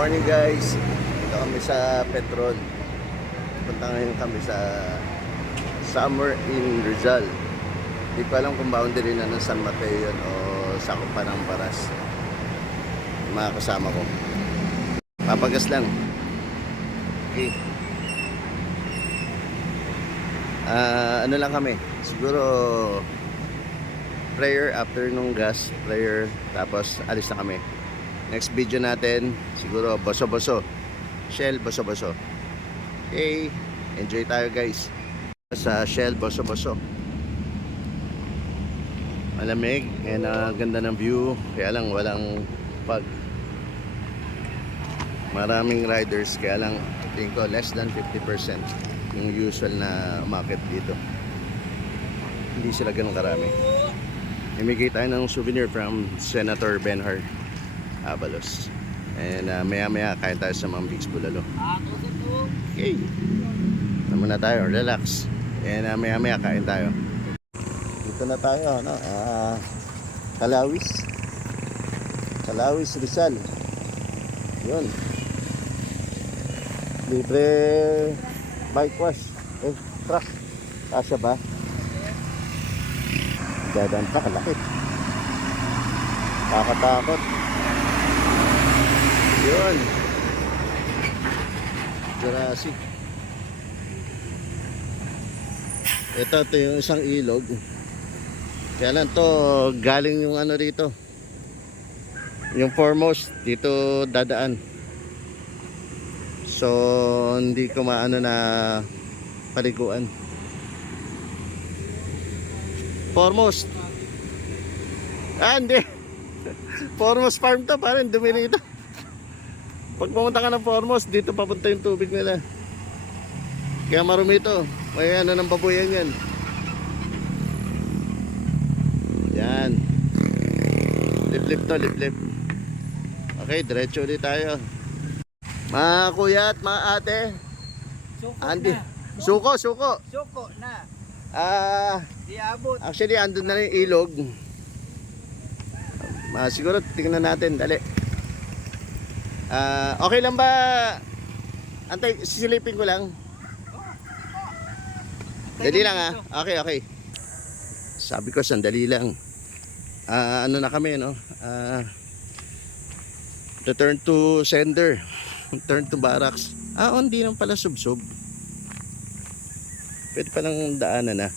Morning guys, dito kami sa Petron. Punta ngayon kami sa Summer in Rizal. Hindi ko alam kung boundary na ng San Mateo yun o sakop pa ng Paras. Mga kasama ko, papagas lang. Okay. Ano lang kami, siguro prayer after nung gas prayer, tapos alis na kami. Next video natin siguro boso-boso, Shell boso-boso. Okay, enjoy tayo guys sa Shell boso-boso. Malamig and ganda ng view, kaya lang walang pag maraming riders, kaya lang tingin ko less than 50% yung usual na umakit dito. Hindi sila ganun karami. Imigay tayo ng souvenir from Senator Benhar Abalos. And maya maya kain tayo sa Mambix Bulalo. Okay, naman na tayo, relax. And maya maya kain tayo. Dito na tayo, no? Kalawis Rizal. Yun, libre bike wash. Truck, kasya ba? Dadaan pa, kalaki, kakatakot. Yun, Jurassic. Ito yung isang ilog. Kaya lang to, galing yung ano dito, yung foremost dito dadaan. So hindi ko maano na paliguan. Foremost. Hindi. Foremost farm to, parang dumi nito. Pag pumunta ka ng Foremost, dito papunta yung tubig nila. Kaya marumi ito. May ano ng babuyan yan. Yan. Liplip to, liplip. Okay, diretso ulit tayo. Mga kuya at mga ate. Suko Andy. na. Suko na. Di abot. Actually, andun na yung ilog. Siguro tingnan natin, dali. Okay lang ba? Antay, sisilipin ko lang. Dali lang ha. Okay. Sabi ko sandali lang. Ano na kami, no? Return to sender. Turn to barracks. Hindi naman pala subsob. Pwede palang daanan na.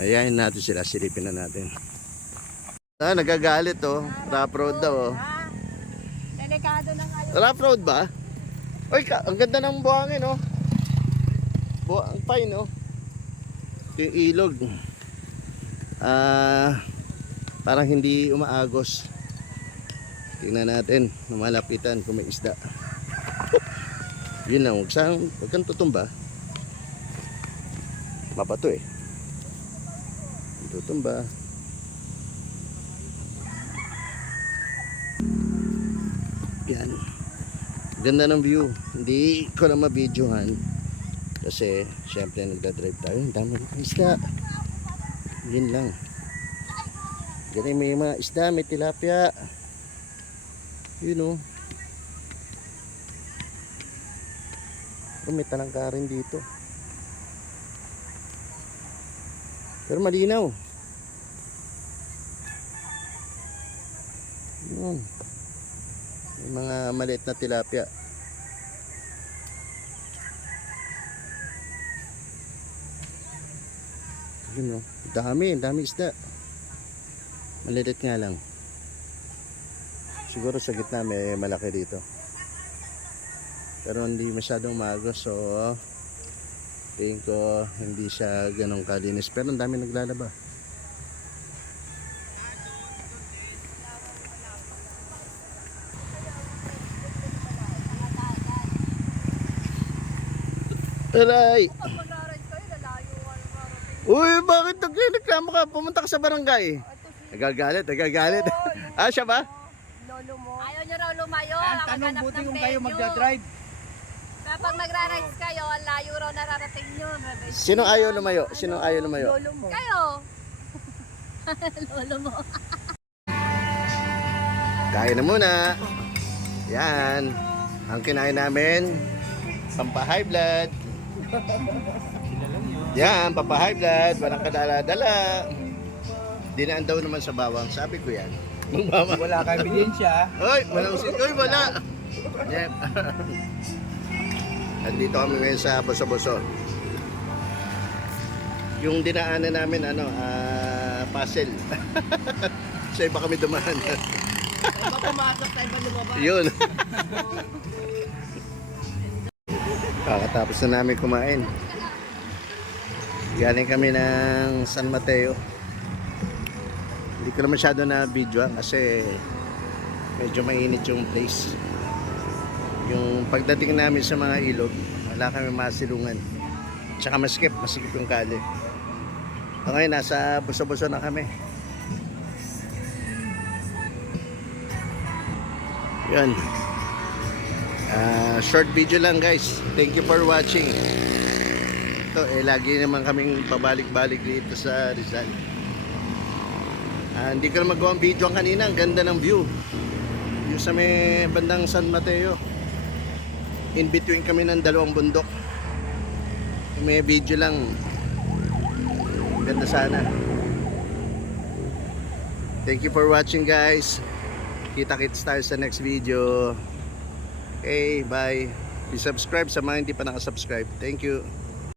Ayan natin sila, silipin na natin. Nagagalit oh. Rough road daw oh. Delikado na kayo. Rough road ba? Oy, ang ganda ng buhangin oh. Buhang pine oh. Ito yung ilog. Parang hindi umaagos. Tingnan natin, lumalapitan kung may isda. Yun lang, huwag kang tutumba. Mabato eh. Tutumba. Yan. Ganda ng view. Hindi ko na mabidyohan kasi syempre nagdadrive tayo. Ang dami ng isda. Yun lang. Ganyan, may mga isda, may tilapia. Yun o. May talangka rin dito. Pero malinaw. Yun. May mga maliit na tilapia. Yun o. Dami isda. Maliit nga lang. Siguro sa gitna may malaki dito. Pero hindi masyadong magos, so tingin ko hindi siya ganong kalinis. Pero ang dami naglalaba. Aray! Uy, bakit nagreklamo ka? Pumunta ka sa barangay. Nagagalit. Siya ba? Lolo mo. Ayaw nyo raw lumayo. Tanong buti kung kayo magdadrive. Kapag nagra-rides kayo, ang layo raw nararating nyo. Sino ayaw lumayo? Sino ayaw lumayo? Lolo mo. Kayo. Lolo mo. Kain na muna. Yan. Ang kinain namin, pampa-high blood. Yan, pampa-high blood. Walang kadala-dala. Dinaan daw naman sa bawang. Sabi ko yan. Wala kang ebidensya. Oy, walang Oy, wala. Yep. Andito kami ngayon sa Boso-Boso. Yung dinaanan namin, puzzle. Sa iba kami dumaan. Iba pumasok sa iba lumabas. Yun. Kakatapos na namin kumain. Galing kami ng San Mateo. Hindi ko na masyado na video kasi medyo mainit yung place. Yung pagdating namin sa mga ilog, wala kami masilungan. Tsaka masikip yung kali. So ngayon, nasa Boso-Boso na kami. Yan. Short video lang guys. Thank you for watching. Ito, lagi naman kaming pabalik-balik dito sa Rizal. Hindi ko na magawa ang video kanina. Ang ganda ng view. Yung sa may bandang San Mateo. In between kami ng dalawang bundok. May video lang. Ganda sana. Thank you for watching guys. Kita-kits tayo sa next video. Okay, bye. Please subscribe sa mga hindi pa nakasubscribe. Thank you.